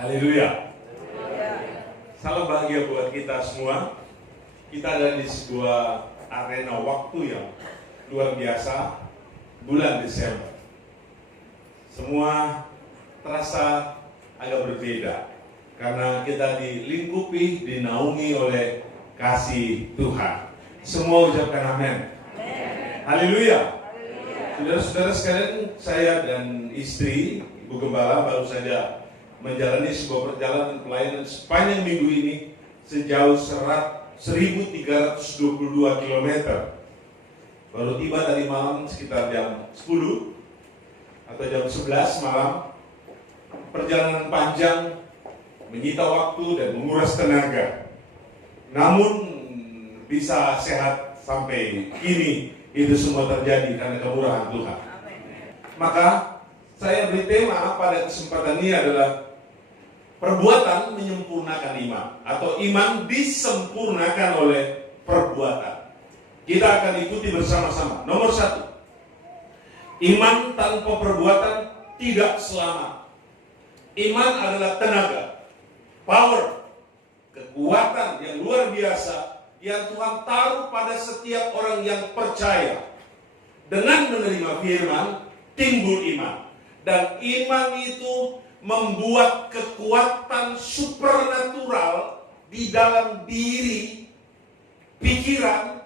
Haleluya. Salam bahagia buat kita semua. Kita ada di sebuah arena waktu yang luar biasa, bulan Desember. Semua terasa agak berbeda karena kita dilingkupi, dinaungi oleh kasih Tuhan. Semua ucapkan amin. Haleluya. Saudara-saudara sekalian, saya dan istri Ibu Gembala baru saja menjalani sebuah perjalanan pelayanan sepanjang minggu ini sejauh 1.322 km. Baru tiba tadi malam sekitar jam 10 atau jam 11 malam. Perjalanan panjang, menyita waktu dan menguras tenaga. Namun bisa sehat sampai kini, itu semua terjadi karena kemurahan Tuhan. Maka saya beri tema pada kesempatan ini adalah perbuatan menyempurnakan iman, atau iman disempurnakan oleh perbuatan. Kita akan ikuti bersama-sama. Nomor 1, iman tanpa perbuatan tidak selamat. Iman adalah tenaga, power, kekuatan yang luar biasa yang Tuhan taruh pada setiap orang yang percaya. Dengan menerima firman, timbul iman. Dan iman itu membuat kekuatan supernatural di dalam diri, pikiran,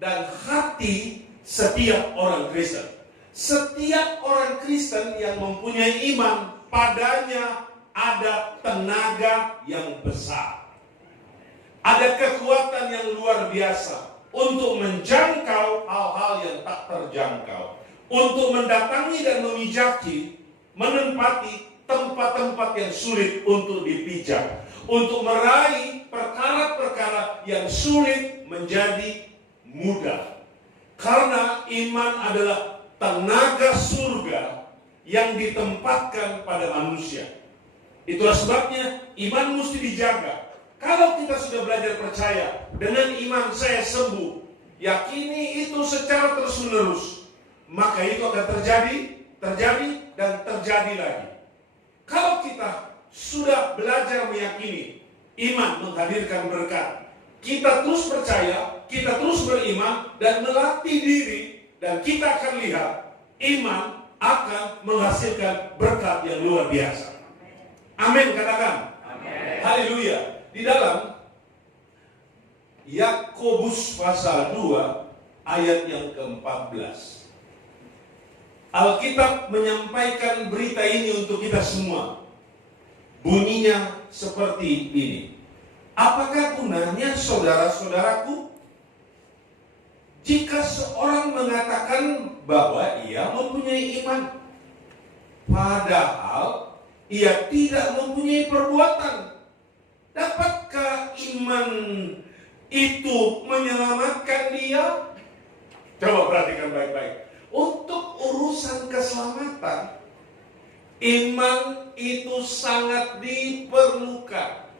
dan hati setiap orang Kristen. Setiap orang Kristen yang mempunyai iman, padanya ada tenaga yang besar. Ada kekuatan yang luar biasa untuk menjangkau hal-hal yang tak terjangkau. Untuk mendatangi dan memijaki, menempati tempat-tempat yang sulit untuk dipijak, untuk meraih perkara-perkara yang sulit menjadi mudah. Karena iman adalah tenaga surga yang ditempatkan pada manusia. Itulah sebabnya iman mesti dijaga. Kalau kita sudah belajar percaya, dengan iman saya sembuh, yakini itu secara terus-menerus, maka itu akan terjadi dan terjadi lagi. Kalau kita sudah belajar meyakini, iman menghadirkan berkat. Kita terus percaya, kita terus beriman dan melatih diri, dan kita akan lihat iman akan menghasilkan berkat yang luar biasa. Amin, katakan. Amin. Haleluya. Di dalam Yakobus pasal 2 ayat yang ke-14. Alkitab menyampaikan berita ini untuk kita semua. Bunyinya seperti ini. Apakah gunanya saudara-saudaraku jika seorang mengatakan bahwa ia mempunyai iman, padahal ia tidak mempunyai perbuatan? Dapatkah iman itu menyelamatkan dia? Coba perhatikan baik-baik. Untuk urusan keselamatan, iman itu sangat diperlukan.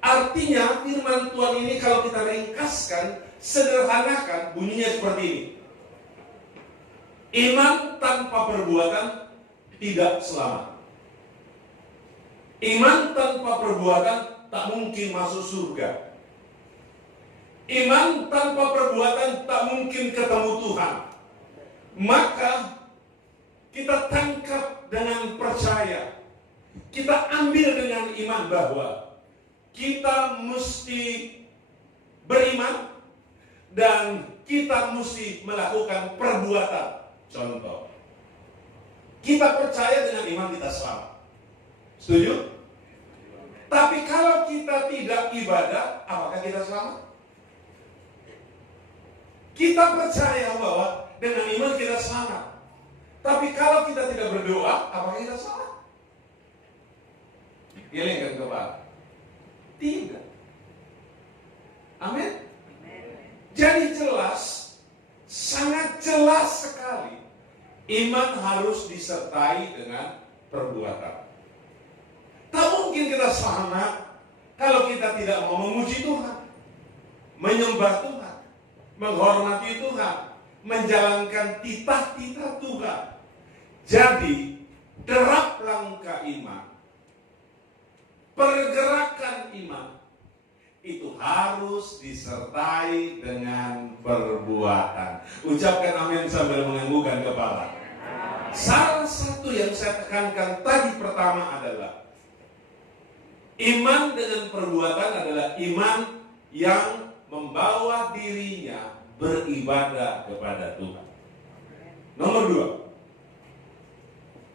Artinya firman Tuhan ini kalau kita ringkaskan, sederhanakan, bunyinya seperti ini. Iman tanpa perbuatan tidak selamat. Iman tanpa perbuatan tak mungkin masuk surga. Iman tanpa perbuatan tak mungkin ketemu Tuhan. Maka kita tangkap dengan percaya, kita ambil dengan iman bahwa kita mesti beriman dan kita mesti melakukan perbuatan. Contoh, kita percaya dengan iman kita selamat. Setuju? Tapi kalau kita tidak ibadah, apakah kita selamat? Kita percaya bahwa dengan iman kita selamat. Tapi kalau kita tidak berdoa, apakah kita selamat? Gelengkan kepala. Tidak. Amin. Jadi jelas, sangat jelas sekali, iman harus disertai dengan perbuatan. Tak mungkin kita selamat kalau kita tidak mau memuji Tuhan, menyembah Tuhan, menghormati Tuhan, menjalankan titah-titah Tuhan. Jadi, derap langkah iman pergerakan iman itu harus disertai dengan perbuatan. Ucapkan amin sambil menganggukkan kepala. Salah satu yang saya tekankan tadi pertama adalah iman dengan perbuatan adalah iman yang membawa dirinya beribadah kepada Tuhan. Nomor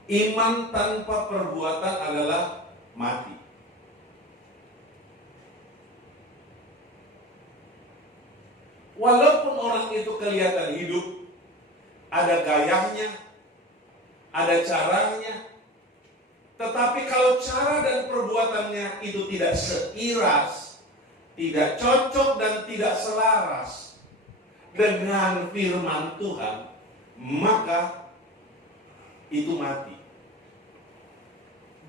2, iman tanpa perbuatan adalah mati. Walaupun orang itu kelihatan hidup, ada gayanya, ada caranya, tetapi kalau cara dan perbuatannya itu tidak seiras, tidak cocok dan tidak selaras dengan firman Tuhan, maka itu mati.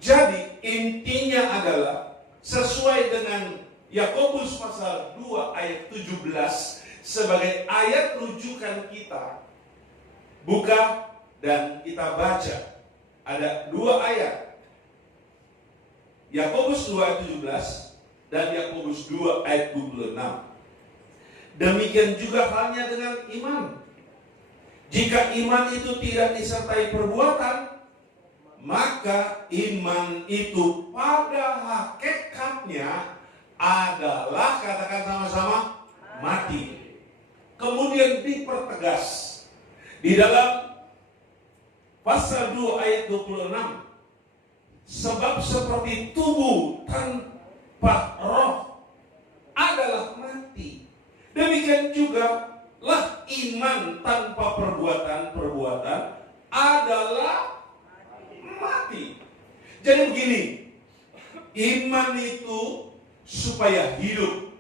Jadi intinya adalah sesuai dengan Yakobus pasal 2 ayat 17 sebagai ayat rujukan kita. Buka dan kita baca. Ada 2 ayat. Yakobus 2 ayat 17 dan Yakobus 2 ayat 26. Demikian juga halnya dengan iman. Jika iman itu tidak disertai perbuatan, maka iman itu pada hakikatnya adalah, katakan sama-sama, mati. Kemudian dipertegas di dalam pasal 2 ayat 26. Sebab seperti tubuh tanpa roh adalah mati, demikian juga lah iman tanpa perbuatan adalah mati. Jadi begini, iman itu supaya hidup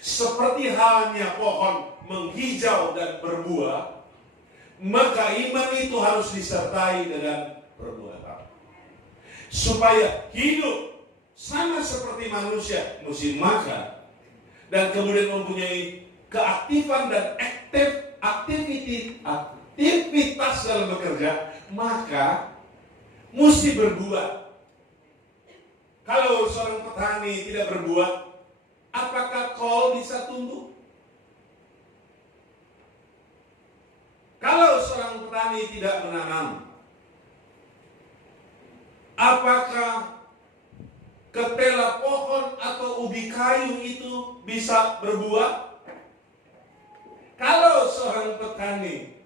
seperti halnya pohon menghijau dan berbuah, maka iman itu harus disertai dengan perbuatan. Supaya hidup sama seperti manusia, mesti makan dan kemudian mempunyai keaktifan dan aktivitas dalam bekerja, maka mesti berbuat. Kalau seorang petani tidak berbuat, apakah kol bisa tumbuh? Kalau seorang petani tidak menanam, apakah ketela pohon atau ubi kayu itu bisa berbuah? Kalau seorang petani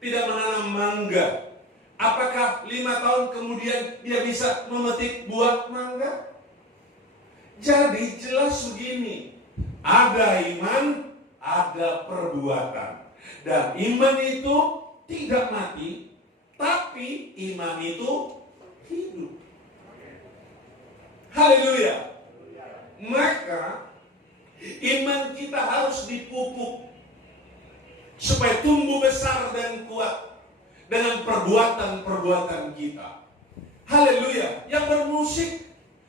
tidak menanam mangga, apakah 5 tahun kemudian dia bisa memetik buah mangga? Jadi jelas begini, ada iman, ada perbuatan. Dan iman itu tidak mati, tapi iman itu hidup. Haleluya. Maka iman kita harus dipupuk supaya tumbuh besar dan kuat dengan perbuatan-perbuatan kita. Haleluya. Yang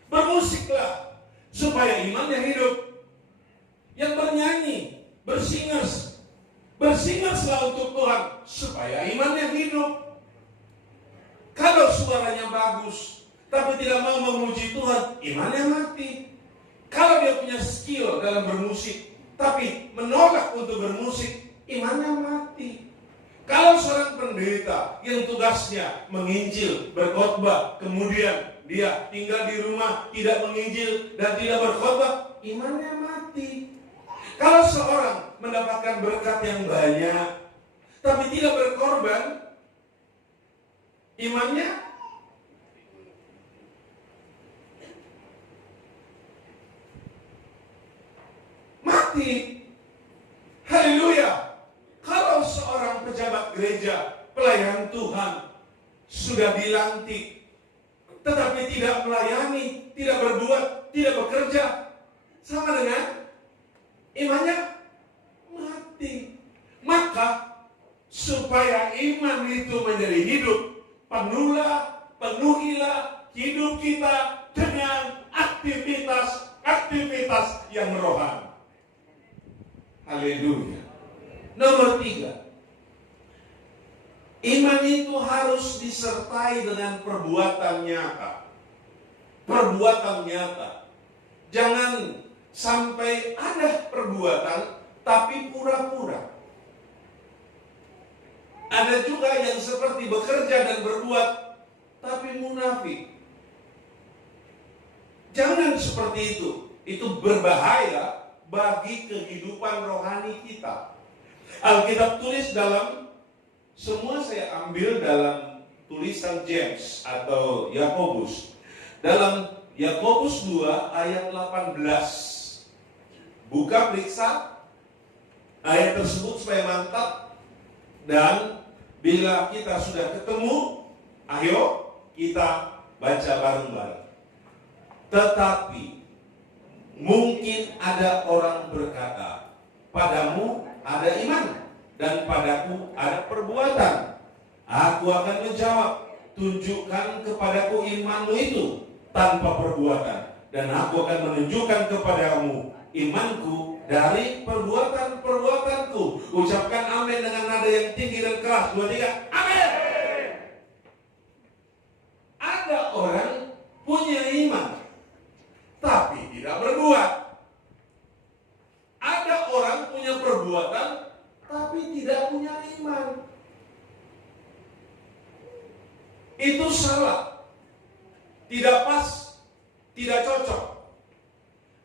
bermusiklah supaya imannya hidup. Yang bernyanyi, bersingerslah untuk Tuhan supaya imannya hidup. Kalau suaranya bagus tapi tidak mau memuji Tuhan, imannya mati. Kalau dia punya skill dalam bermusik tapi menolak untuk bermusik, imannya mati. Kalau seorang pendeta yang tugasnya menginjil, berkhotbah, kemudian dia tinggal di rumah, tidak menginjil dan tidak berkhotbah, imannya mati. Kalau seorang mendapatkan berkat yang banyak tapi tidak berkorban, imannya mati. Haleluya. Kalau seorang pejabat gereja, pelayan Tuhan, sudah dilantik tetapi tidak melayani, tidak berbuat, tidak bekerja, sama dengan imannya mati. Maka supaya iman itu menjadi hidup, penuhilah hidup kita dengan aktivitas yang rohani. Haleluya. Nomor 3, iman itu harus disertai dengan perbuatan nyata. perbuatan nyata. Jangan sampai ada perbuatan tapi pura-pura. Ada juga yang seperti bekerja dan berbuat tapi munafik. Jangan seperti itu. Itu berbahaya bagi kehidupan rohani kita. Alkitab tulis dalam, semua saya ambil dalam tulisan James atau Yakobus. Dalam Yakobus 2 ayat 18. Buka, periksa ayat tersebut supaya mantap. Dan bila kita sudah ketemu, ayo kita baca bareng-bareng. Tetapi mungkin ada orang berkata, padamu ada iman dan padaku ada perbuatan. Aku akan menjawab, tunjukkan kepadaku imanmu itu tanpa perbuatan, dan aku akan menunjukkan kepadamu imanku dari perbuatan-perbuatanku. Ucapkan amin dengan nada yang tinggi dan keras. 2, 3, amin. Ada orang punya iman tapi tidak berbuat. Ada orang punya perbuatan tapi tidak punya iman. Itu salah, tidak pas, tidak cocok.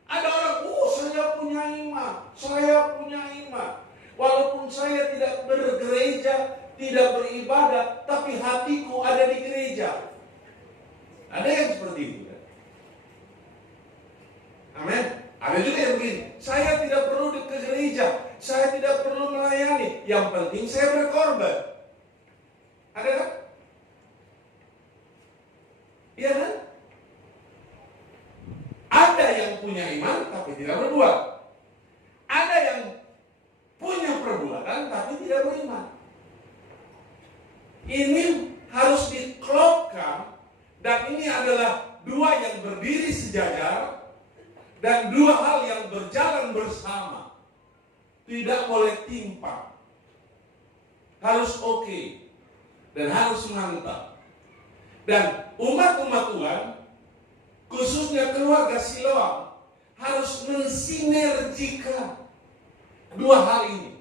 Ada orang, saya punya iman, saya punya iman. Walaupun saya tidak bergereja, tidak beribadah, tapi hatiku ada di gereja. Ada yang seperti itu kan? Amin. Ada juga yang begini, saya tidak perlu ke gereja, saya tidak perlu melayani, yang penting saya berkorban. Ada kan? Iya kan? Ada yang punya iman tapi tidak berbuat. Ada yang punya perbuatan tapi tidak beriman. Ini harus diklopkan, dan ini adalah dua yang berdiri sejajar dan dua hal yang berjalan bersama. Tidak boleh timpang. Harus oke dan harus mantap. Dan umat-umat Tuhan, khususnya keluarga Siloam, harus mensinergikan dua hal ini.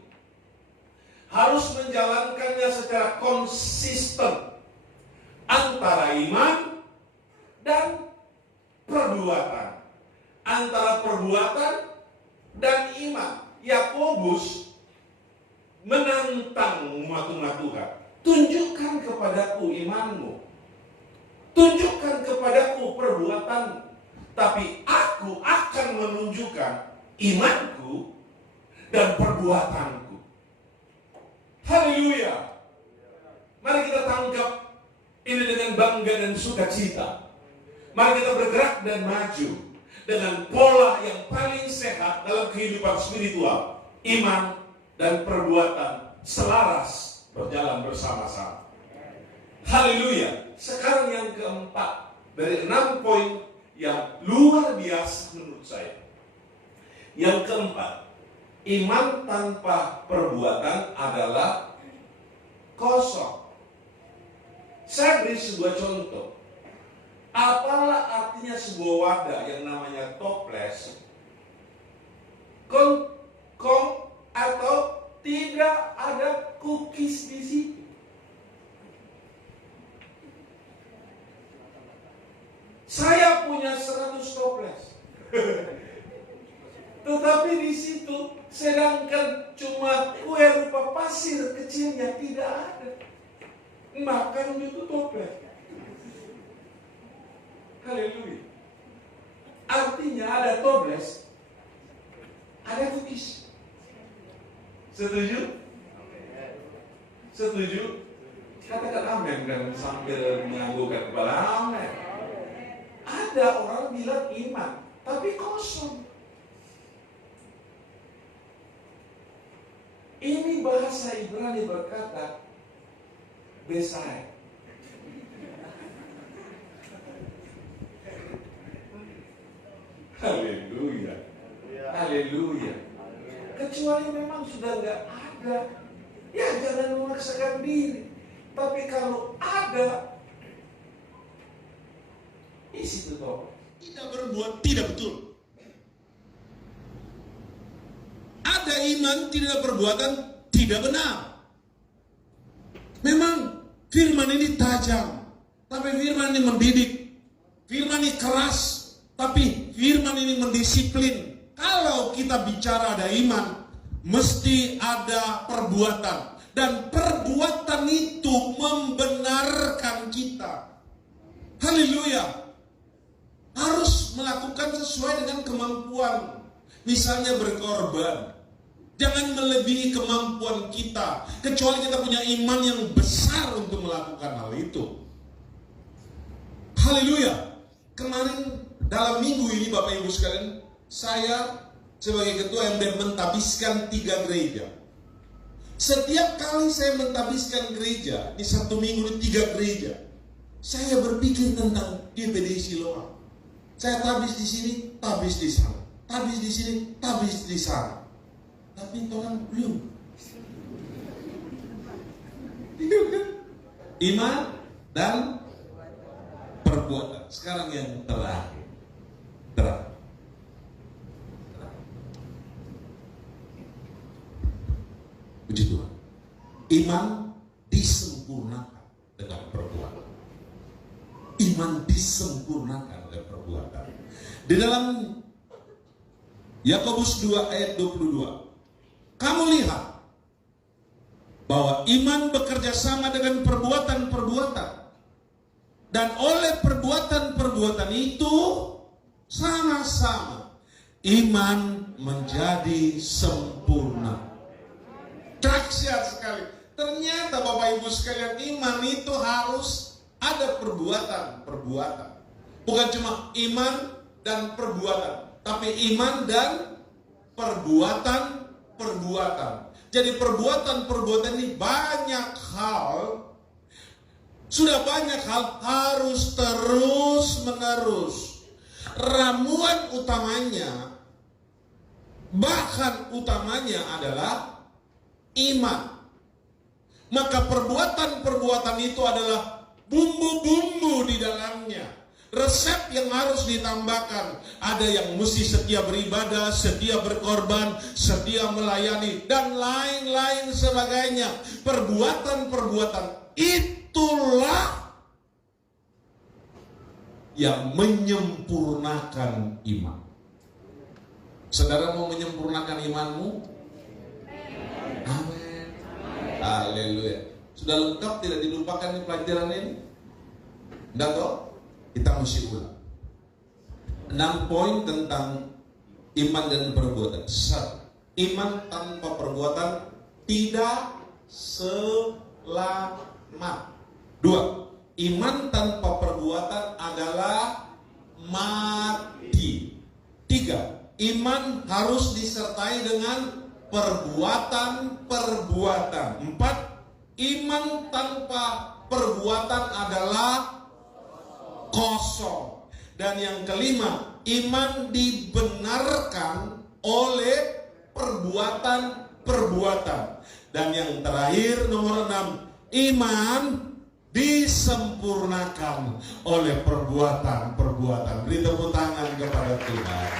Harus menjalankannya secara konsisten antara iman dan perbuatan. Antara perbuatan dan iman. Yakobus menantang umat-umat Tuhan. Tunjukkan kepadaku imanmu. Tunjukkan kepadaku perbuatanmu. Tapi aku akan menunjukkan imanku dan perbuatanku. Haleluya. Mari kita tangkap ini dengan bangga dan sukacita. Mari kita bergerak dan maju dengan pola yang paling sehat dalam kehidupan spiritual. Iman dan perbuatan selaras berjalan bersama-sama. Haleluya. Sekarang yang keempat dari 6 poin yang luar biasa menurut saya. Yang keempat, iman tanpa perbuatan adalah kosong. Saya beri sebuah contoh. Apalah artinya sebuah wadah yang namanya toples? Kong atau tidak ada cookies di situ. Saya punya 100 toples. Tetapi di situ sedangkan cuma kue rupa pasir kecilnya tidak ada. Makan itu toples. Haleluya. Artinya ada toples, ada cookies. Setuju? Setuju? Katakan amin dan sambil menganggukkan kepala. Amin. Ada orang bilang iman, tapi kosong. Ini bahasa Ibrani berkata besai. Haleluya. Haleluya. Kecuali memang sudah nggak ada, ya jangan memaksakan diri. Tapi kalau ada, Isi itu tidak berbuat tidak betul. Ada iman tidak perbuatan tidak benar. Memang firman ini tajam, tapi firman ini mendidik. Firman ini keras, tapi firman ini mendisiplin. Kalau kita bicara ada iman, mesti ada perbuatan. Dan perbuatan itu membenarkan kita. Haleluya. Harus melakukan sesuai dengan kemampuan. Misalnya berkorban. Jangan melebihi kemampuan kita. Kecuali kita punya iman yang besar untuk melakukan hal itu. Haleluya. Kemarin dalam minggu ini Bapak Ibu sekalian, saya sebagai ketua MDM mentabiskan 3 gereja. Setiap kali saya mentabiskan gereja, di satu minggu di 3 gereja, saya berpikir tentang DPD Siloam. Saya tabis di sini, tabis di sana. Tabis di sini, tabis di sana. Tapi Tuhan belum. Iman dan perbuatan. Sekarang yang terakhir. Puji Tuhan. Iman disempurnakan dengan perbuatan. Iman disempurnakan oleh perbuatan. Di dalam Yakobus 2 ayat 22. Kamu lihat bahwa iman bekerja sama dengan perbuatan-perbuatan. Dan oleh perbuatan-perbuatan itu sama-sama iman menjadi sempurna. Dahsyat sekali. Ternyata Bapak Ibu sekalian, iman itu harus ada perbuatan-perbuatan. Bukan cuma iman dan perbuatan, tapi iman dan perbuatan-perbuatan. Jadi perbuatan-perbuatan ini banyak hal. Sudah banyak hal harus terus menerus. Ramuan utamanya, bahkan utamanya adalah iman. Maka perbuatan-perbuatan itu adalah bumbu-bumbu di dalamnya. Resep yang harus ditambahkan. Ada yang mesti setia beribadah, setia berkorban, setia melayani, dan lain-lain sebagainya. Perbuatan-perbuatan itulah yang menyempurnakan iman. Saudara mau menyempurnakan imanmu? Amin. Haleluya. Sudah lengkap, tidak dilupakan di pelajaran ini? Enggak toh? Kita mesti ulang. 6 poin tentang iman dan perbuatan. 1. Iman tanpa perbuatan tidak selamat. 2. Iman tanpa perbuatan adalah mati. 3. Iman harus disertai dengan perbuatan-perbuatan. 4. Iman tanpa perbuatan adalah kosong. Dan yang kelima, iman dibenarkan oleh perbuatan-perbuatan. Dan yang terakhir, nomor 6, iman disempurnakan oleh perbuatan-perbuatan. Beri tepuk tangan kepada Tuhan.